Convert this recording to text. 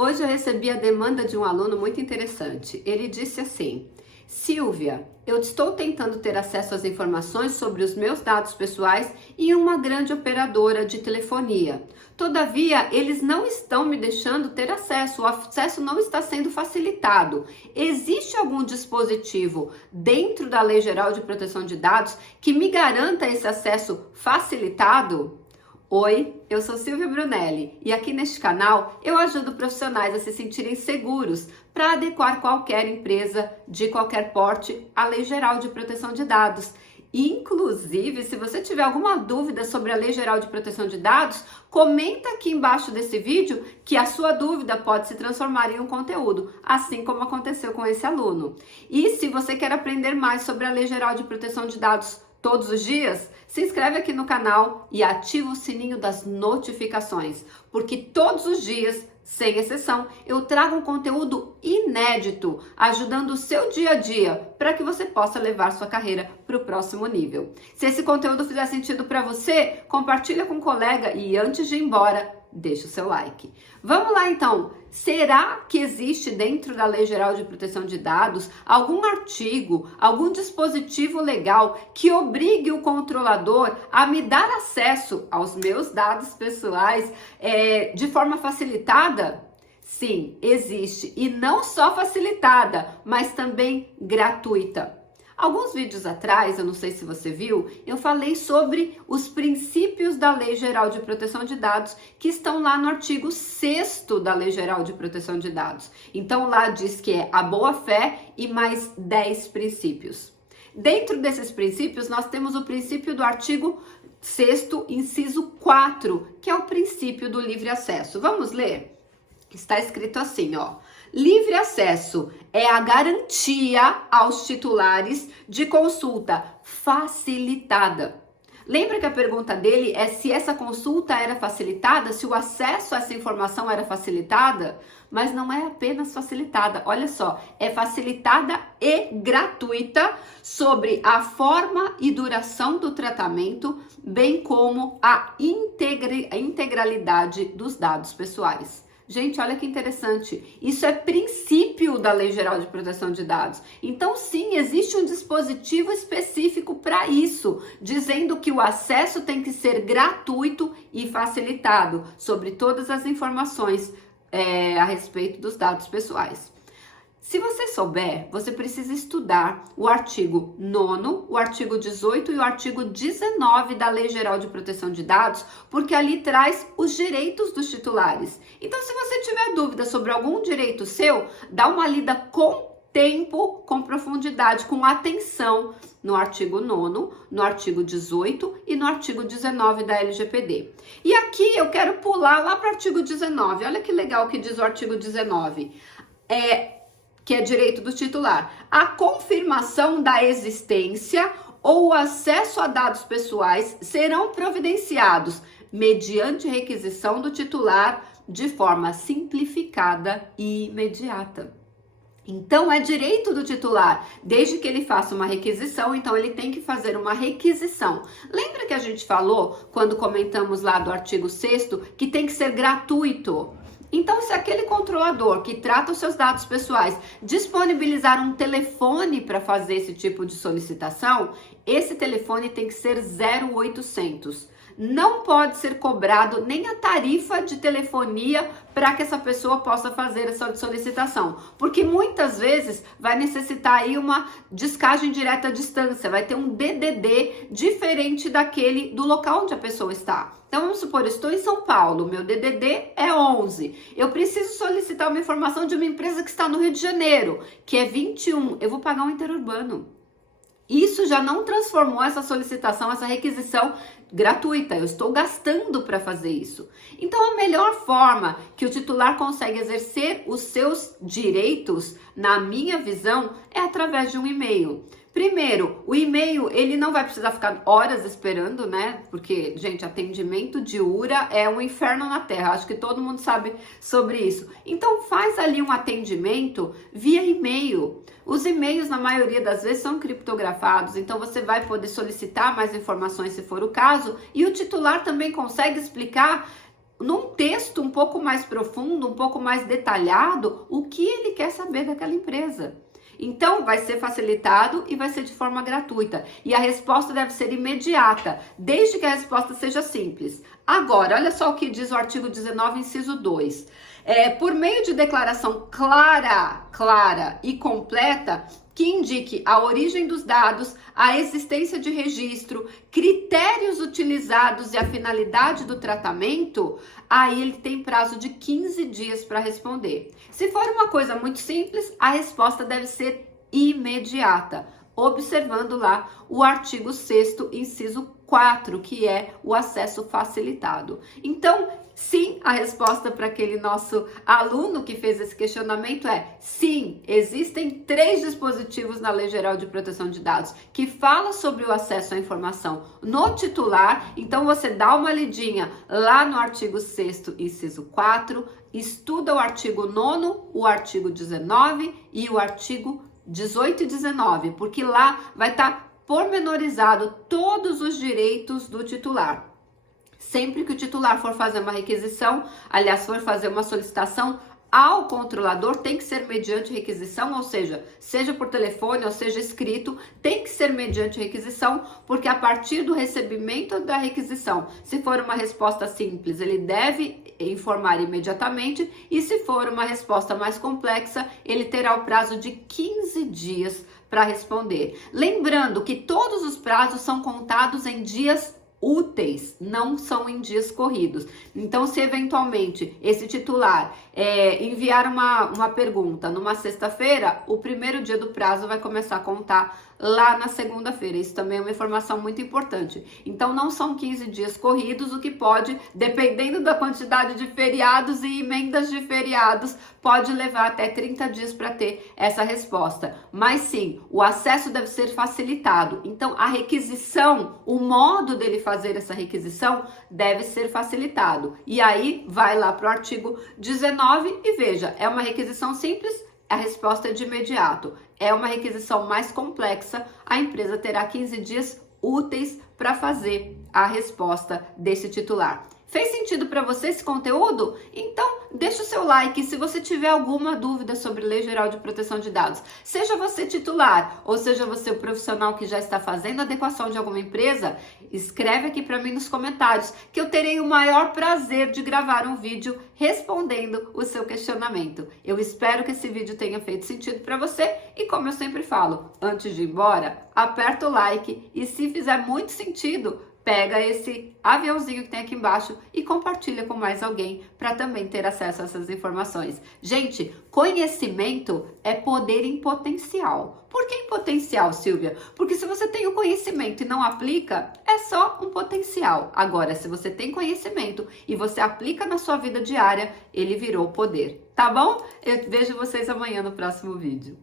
Hoje eu recebi a demanda de um aluno muito interessante. Ele disse assim: Silvia, eu estou tentando ter acesso às informações sobre os meus dados pessoais em uma grande operadora de telefonia. Todavia, eles não estão me deixando ter acesso, o acesso não está sendo facilitado. Existe algum dispositivo dentro da Lei Geral de Proteção de Dados que me garanta esse acesso facilitado? Oi, eu sou Silvia Brunelli e aqui neste canal eu ajudo profissionais a se sentirem seguros para adequar qualquer empresa de qualquer porte à Lei Geral de Proteção de Dados. Inclusive, se você tiver alguma dúvida sobre a Lei Geral de Proteção de Dados, comenta aqui embaixo desse vídeo que a sua dúvida pode se transformar em um conteúdo, assim como aconteceu com esse aluno. E se você quer aprender mais sobre a Lei Geral de Proteção de Dados todos os dias, se inscreve aqui no canal e ativa o sininho das notificações, porque todos os dias, sem exceção, eu trago um conteúdo inédito, ajudando o seu dia a dia, para que você possa levar sua carreira para o próximo nível. Se esse conteúdo fizer sentido para você, compartilha com um colega e antes de ir embora, deixa o seu like. Vamos lá então, será que existe dentro da Lei Geral de Proteção de Dados algum artigo, algum dispositivo legal que obrigue o controlador a me dar acesso aos meus dados pessoais de forma facilitada? Sim, existe, e não só facilitada, mas também gratuita. Alguns vídeos atrás, eu não sei se você viu, eu falei sobre os princípios da Lei Geral de Proteção de Dados que estão lá no artigo 6º da Lei Geral de Proteção de Dados. Então lá diz que é a boa-fé e mais 10 princípios. Dentro desses princípios, nós temos o princípio do artigo 6º, inciso 4, que é o princípio do livre acesso. Vamos ler? Está escrito assim, ó. Livre acesso é a garantia aos titulares de consulta facilitada. Lembra que a pergunta dele é se essa consulta era facilitada, se o acesso a essa informação era facilitada? Mas não é apenas facilitada, olha só, é facilitada e gratuita sobre a forma e duração do tratamento, bem como a integralidade dos dados pessoais. Gente, olha que interessante, isso é princípio da Lei Geral de Proteção de Dados. Então, sim, existe um dispositivo específico para isso, dizendo que o acesso tem que ser gratuito e facilitado sobre todas as informações a respeito dos dados pessoais. Se você souber, você precisa estudar o artigo 9º, o artigo 18 e o artigo 19 da Lei Geral de Proteção de Dados, porque ali traz os direitos dos titulares. Então, se você tiver dúvida sobre algum direito seu, dá uma lida com tempo, com profundidade, com atenção no artigo 9º, no artigo 18 e no artigo 19 da LGPD. E aqui eu quero pular lá para o artigo 19. Olha que legal que diz o artigo 19. Que é direito do titular, a confirmação da existência ou o acesso a dados pessoais serão providenciados mediante requisição do titular de forma simplificada e imediata. Então, é direito do titular, desde que ele faça uma requisição, então ele tem que fazer uma requisição. Lembra que a gente falou, quando comentamos lá do artigo 6º, que tem que ser gratuito? Então, se aquele controlador que trata os seus dados pessoais disponibilizar um telefone para fazer esse tipo de solicitação, esse telefone tem que ser 0800. Não pode ser cobrado nem a tarifa de telefonia para que essa pessoa possa fazer essa solicitação, porque muitas vezes vai necessitar aí uma descagem direta à distância, vai ter um DDD diferente daquele do local onde a pessoa está. Então, vamos supor, eu estou em São Paulo, meu DDD é 11. Eu preciso solicitar uma informação de uma empresa que está no Rio de Janeiro, que é 21. Eu vou pagar um interurbano. Isso já não transformou essa solicitação, essa requisição gratuita. Eu estou gastando para fazer isso. Então, a melhor forma que o titular consegue exercer os seus direitos, na minha visão, é através de um e-mail. Primeiro, o e-mail, ele não vai precisar ficar horas esperando, né? Porque, gente, atendimento de URA é um inferno na Terra. Acho que todo mundo sabe sobre isso. Então, faz ali um atendimento via e-mail. Os e-mails, na maioria das vezes, são criptografados, então você vai poder solicitar mais informações se for o caso, e o titular também consegue explicar num texto um pouco mais profundo, um pouco mais detalhado, o que ele quer saber daquela empresa. Então, vai ser facilitado e vai ser de forma gratuita. E a resposta deve ser imediata, desde que a resposta seja simples. Agora, olha só o que diz o artigo 19, inciso 2. Por meio de declaração clara e completa, que indique a origem dos dados, a existência de registro, critérios utilizados e a finalidade do tratamento, aí ele tem prazo de 15 dias para responder. Se for uma coisa muito simples, a resposta deve ser imediata, observando lá o artigo 6º, inciso 4, que é o acesso facilitado. Então, sim, a resposta para aquele nosso aluno que fez esse questionamento é sim, existem 3 dispositivos na Lei Geral de Proteção de Dados que falam sobre o acesso à informação no titular. Então, você dá uma lidinha lá no artigo 6º, inciso 4, estuda o artigo 9º, o artigo 19 e o artigo 18 e 19, porque lá vai estar pormenorizado todos os direitos do titular. Sempre que o titular for fazer uma requisição, aliás, for fazer uma solicitação ao controlador, tem que ser mediante requisição, ou seja por telefone ou seja escrito, tem que ser mediante requisição, porque a partir do recebimento da requisição, se for uma resposta simples, ele deve informar imediatamente, e se for uma resposta mais complexa, ele terá o prazo de 15 dias para responder. Lembrando que todos os prazos são contados em dias úteis, não são em dias corridos. Então, se eventualmente esse titular enviar uma pergunta numa sexta-feira, o primeiro dia do prazo vai começar a contar lá na segunda-feira. Isso também é uma informação muito importante. Então, não são 15 dias corridos, o que pode, dependendo da quantidade de feriados e emendas de feriados, pode levar até 30 dias para ter essa resposta. Mas sim, o acesso deve ser facilitado. Então, a requisição, o modo dele fazer essa requisição deve ser facilitado. E aí, vai lá para o artigo 19 e veja, é uma requisição simples, a resposta é de imediato. É uma requisição mais complexa, a empresa terá 15 dias úteis para fazer a resposta desse titular. Fez sentido para você esse conteúdo? Então, deixa o seu like. Se você tiver alguma dúvida sobre Lei Geral de Proteção de Dados, seja você titular ou seja você o profissional que já está fazendo adequação de alguma empresa, escreve aqui para mim nos comentários que eu terei o maior prazer de gravar um vídeo respondendo o seu questionamento. Eu espero que esse vídeo tenha feito sentido para você e, como eu sempre falo, antes de ir embora, aperta o like e, se fizer muito sentido, pega esse aviãozinho que tem aqui embaixo e compartilha com mais alguém para também ter acesso a essas informações. Gente, conhecimento é poder em potencial. Por que em potencial, Silvia? Porque se você tem o conhecimento e não aplica, é só um potencial. Agora, se você tem conhecimento e você aplica na sua vida diária, ele virou poder. Tá bom? Eu vejo vocês amanhã no próximo vídeo.